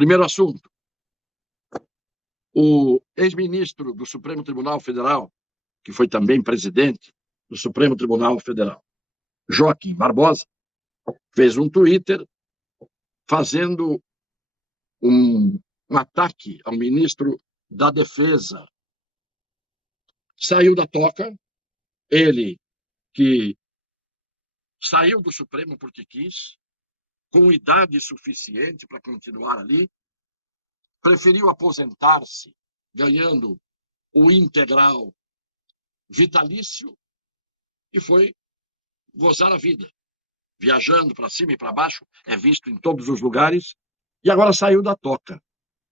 Primeiro assunto: o ex-ministro do Supremo Tribunal Federal, que foi também presidente do Supremo Tribunal Federal, Joaquim Barbosa, fez um Twitter fazendo um ataque ao ministro da Defesa. Saiu da toca, ele que saiu do Supremo porque quis, com idade suficiente para continuar ali, preferiu aposentar-se ganhando o integral vitalício e foi gozar a vida, viajando para cima e para baixo, é visto em todos os lugares, e agora saiu da toca.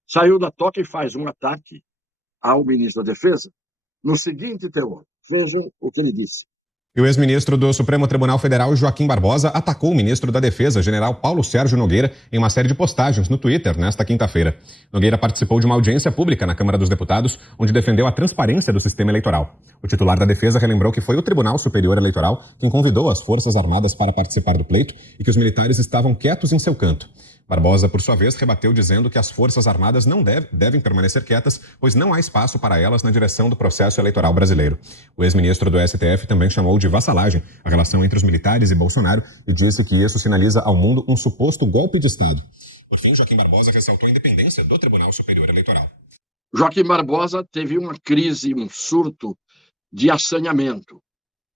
Saiu da toca e faz um ataque ao ministro da Defesa no seguinte teor. Vejam o que ele disse. E o ex-ministro do Supremo Tribunal Federal, Joaquim Barbosa, atacou o ministro da Defesa, general Paulo Sérgio Nogueira, em uma série de postagens no Twitter nesta quinta-feira. Nogueira participou de uma audiência pública na Câmara dos Deputados, onde defendeu a transparência do sistema eleitoral. O titular da Defesa relembrou que foi o Tribunal Superior Eleitoral quem convidou as Forças Armadas para participar do pleito e que os militares estavam quietos em seu canto. Barbosa, por sua vez, rebateu dizendo que as Forças Armadas não devem permanecer quietas, pois não há espaço para elas na direção do processo eleitoral brasileiro. O ex-ministro do STF também chamou de vassalagem a relação entre os militares e Bolsonaro e disse que isso sinaliza ao mundo um suposto golpe de Estado. Por fim, Joaquim Barbosa ressaltou a independência do Tribunal Superior Eleitoral. Joaquim Barbosa teve uma crise, um surto de assanhamento,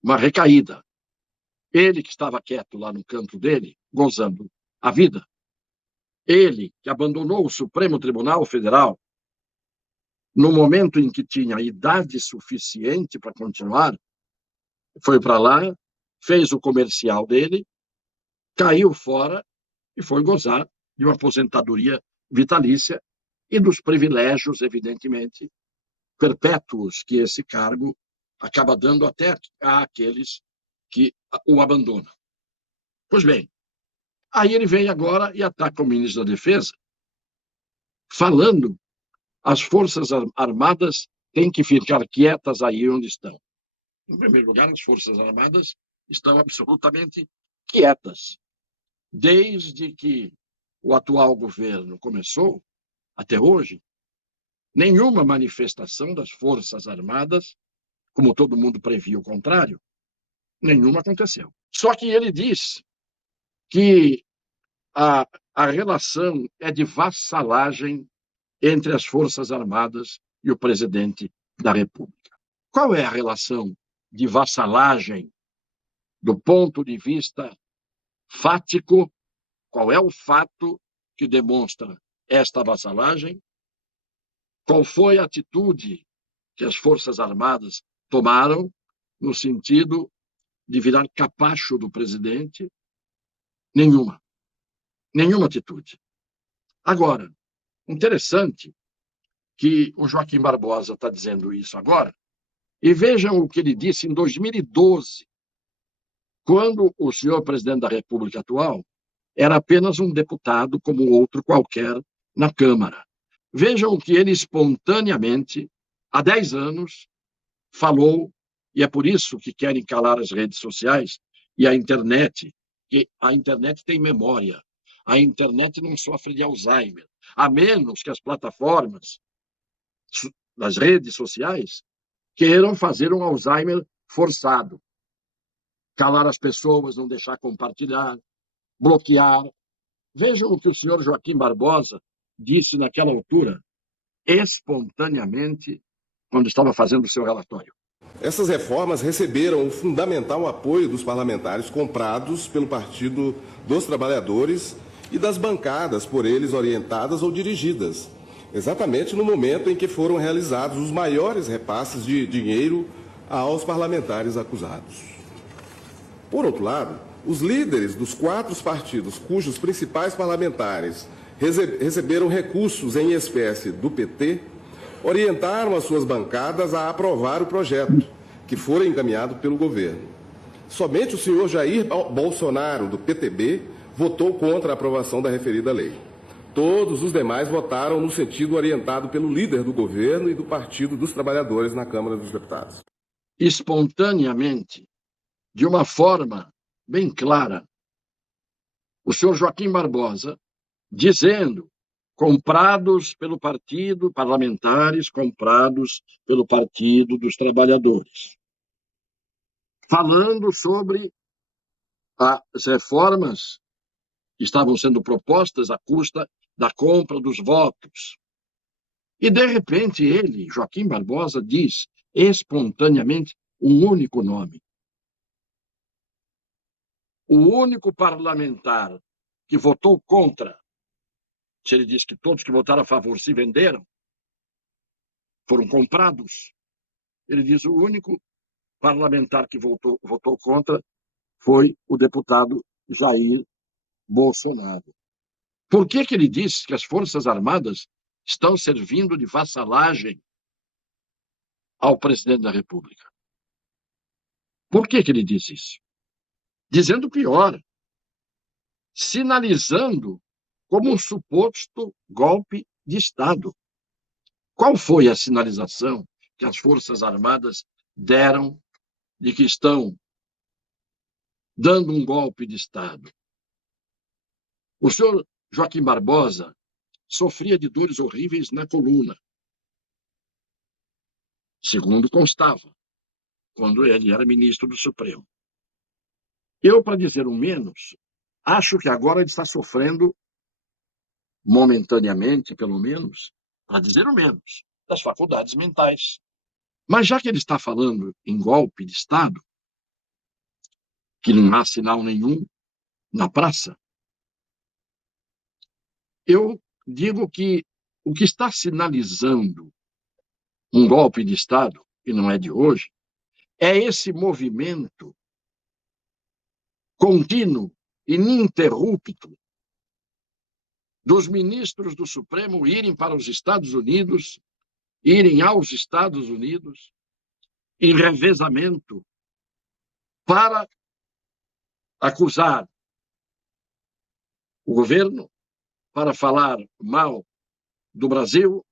uma recaída. Ele que estava quieto lá no canto dele, gozando a vida. Ele que abandonou o Supremo Tribunal Federal no momento em que tinha idade suficiente para continuar, foi para lá, fez o comercial dele, caiu fora e foi gozar de uma aposentadoria vitalícia e dos privilégios, evidentemente, perpétuos que esse cargo acaba dando até àqueles que o abandonam. Pois bem, aí ele vem agora e ataca o ministro da Defesa, falando as Forças Armadas têm que ficar quietas aí onde estão. Em primeiro lugar, as Forças Armadas estão absolutamente quietas. Desde que o atual governo começou, até hoje, nenhuma manifestação das Forças Armadas, como todo mundo previa o contrário, nenhuma aconteceu. Só que ele diz que a relação é de vassalagem entre as Forças Armadas e o presidente da República. Qual é a relação de vassalagem do ponto de vista fático? Qual é o fato que demonstra esta vassalagem? Qual foi a atitude que as Forças Armadas tomaram no sentido de virar capacho do presidente? Nenhuma. Nenhuma atitude. Agora, interessante que o Joaquim Barbosa está dizendo isso agora, e vejam o que ele disse em 2012, quando o senhor presidente da República atual era apenas um deputado como outro qualquer na Câmara. Vejam o que ele espontaneamente, há 10 anos, falou, e é por isso que querem calar as redes sociais e a internet, que a internet tem memória. A internet não sofre de Alzheimer, a menos que as plataformas das redes sociais queiram fazer um Alzheimer forçado. Calar as pessoas, não deixar compartilhar, bloquear. Vejam o que o senhor Joaquim Barbosa disse naquela altura, espontaneamente, quando estava fazendo o seu relatório. Essas reformas receberam o fundamental apoio dos parlamentares comprados pelo Partido dos Trabalhadores e das bancadas por eles orientadas ou dirigidas, exatamente no momento em que foram realizados os maiores repasses de dinheiro aos parlamentares acusados. Por outro lado, os líderes dos 4 partidos cujos principais parlamentares receberam recursos em espécie do PT orientaram as suas bancadas a aprovar o projeto, que foi encaminhado pelo governo. Somente o senhor Jair Bolsonaro, do PTB, votou contra a aprovação da referida lei. Todos os demais votaram no sentido orientado pelo líder do governo e do Partido dos Trabalhadores na Câmara dos Deputados. Espontaneamente, de uma forma bem clara, o senhor Joaquim Barbosa, dizendo comprados pelo partido, parlamentares comprados pelo Partido dos Trabalhadores, falando sobre as reformas que estavam sendo propostas à custa da compra dos votos. E, de repente, ele, Joaquim Barbosa, diz espontaneamente um único nome. O único parlamentar que votou contra, se ele diz que todos que votaram a favor se venderam, foram comprados, ele diz o único parlamentar que votou contra foi o deputado Jair Bolsonaro. Por que ele disse que as Forças Armadas estão servindo de vassalagem ao presidente da República? Por que ele disse isso? Dizendo pior, sinalizando como um suposto golpe de Estado. Qual foi a sinalização que as Forças Armadas deram de que estão dando um golpe de Estado? O senhor Joaquim Barbosa sofria de dores horríveis na coluna, segundo constava, quando ele era ministro do Supremo. Eu, para dizer o menos, acho que agora ele está sofrendo, momentaneamente, pelo menos, para dizer o menos, das faculdades mentais. Mas já que ele está falando em golpe de Estado, que não há sinal nenhum na praça, eu digo que o que está sinalizando um golpe de Estado, e não é de hoje, é esse movimento contínuo, ininterrupto, dos ministros do Supremo irem para os Estados Unidos, irem aos Estados Unidos, em revezamento, para acusar o governo, para falar mal do Brasil,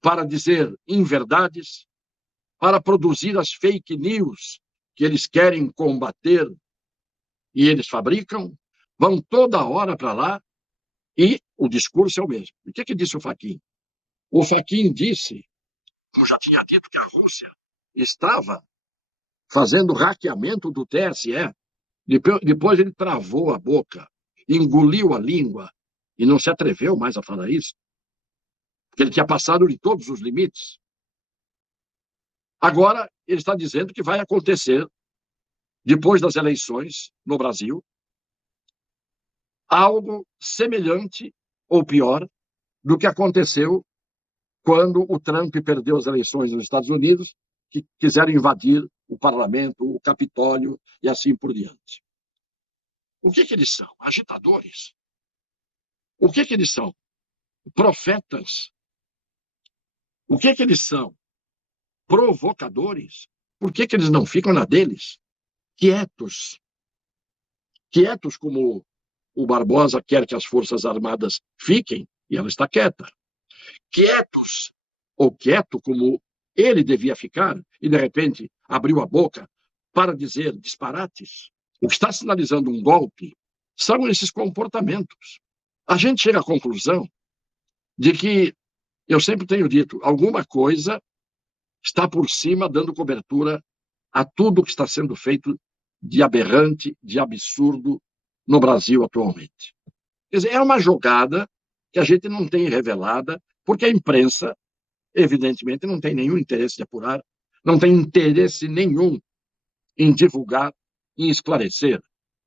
para dizer inverdades, para produzir as fake news que eles querem combater e eles fabricam, vão toda hora para lá e o discurso é o mesmo. O que disse o Fachin? O Fachin disse, como já tinha dito, que a Rússia estava fazendo hackeamento do TSE. Depois ele travou a boca, engoliu a língua e não se atreveu mais a falar isso, porque ele tinha passado de todos os limites. Agora, ele está dizendo que vai acontecer, depois das eleições no Brasil, algo semelhante ou pior do que aconteceu quando o Trump perdeu as eleições nos Estados Unidos, que quiseram invadir o parlamento, o Capitólio e assim por diante. O que eles são? Agitadores? O que eles são? Profetas? O que eles são? Provocadores? Por que eles não ficam na deles? Quietos. Quietos como o Barbosa quer que as Forças Armadas fiquem, e ela está quieta. Quietos, ou quieto como ele devia ficar, e de repente abriu a boca para dizer disparates. O que está sinalizando um golpe são esses comportamentos. A gente chega à conclusão de que, eu sempre tenho dito, alguma coisa está por cima dando cobertura a tudo que está sendo feito de aberrante, de absurdo no Brasil atualmente. Quer dizer, é uma jogada que a gente não tem revelada, porque a imprensa, evidentemente, não tem nenhum interesse de apurar, não tem interesse nenhum em divulgar, em esclarecer.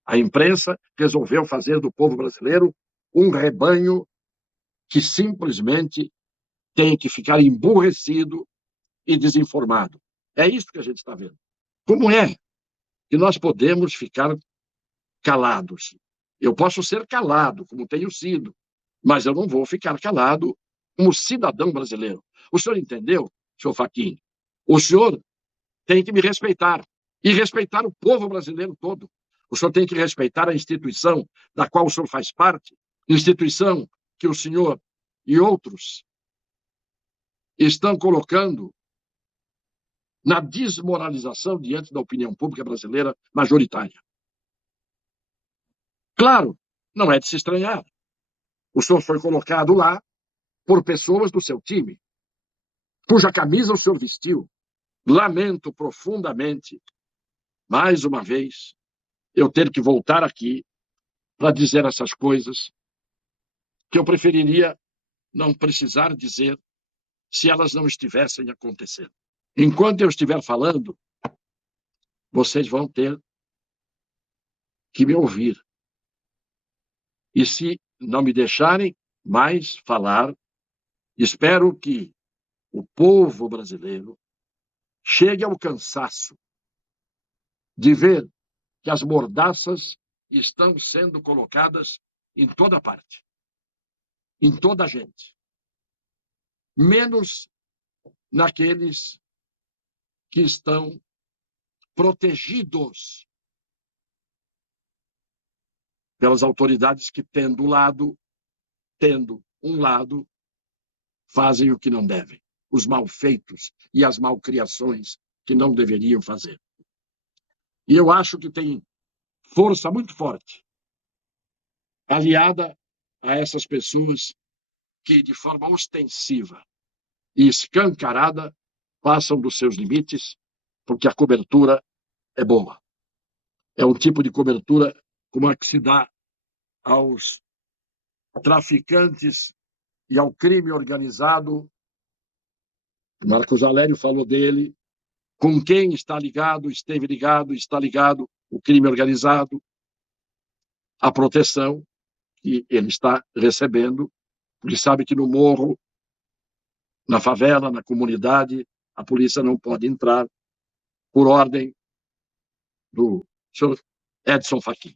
A imprensa resolveu fazer do povo brasileiro um rebanho que simplesmente tem que ficar emburrecido e desinformado. É isso que a gente está vendo. Como é que nós podemos ficar calados? Eu posso ser calado, como tenho sido, mas eu não vou ficar calado como cidadão brasileiro. O senhor entendeu, senhor Fachin? O senhor tem que me respeitar e respeitar o povo brasileiro todo. O senhor tem que respeitar a instituição da qual o senhor faz parte, instituição que o senhor e outros estão colocando na desmoralização diante da opinião pública brasileira majoritária. Claro, não é de se estranhar. O senhor foi colocado lá por pessoas do seu time, cuja camisa o senhor vestiu. Lamento profundamente, mais uma vez, eu ter que voltar aqui para dizer essas coisas que eu preferiria não precisar dizer se elas não estivessem acontecendo. Enquanto eu estiver falando, vocês vão ter que me ouvir. E se não me deixarem mais falar, espero que o povo brasileiro chegue ao cansaço de ver que as mordaças estão sendo colocadas em toda parte, em toda a gente, menos naqueles que estão protegidos pelas autoridades que, tendo um lado, fazem o que não devem, os malfeitos e as malcriações que não deveriam fazer. E eu acho que tem força muito forte, aliada a essas pessoas que, de forma ostensiva e escancarada, passam dos seus limites, porque a cobertura é boa. É um tipo de cobertura como a que se dá aos traficantes e ao crime organizado. Marcos Aurélio falou dele. Com quem está ligado, esteve ligado, está ligado o crime organizado, a proteção que ele está recebendo, porque sabe que no morro, na favela, na comunidade, a polícia não pode entrar por ordem do senhor Edson Fachin.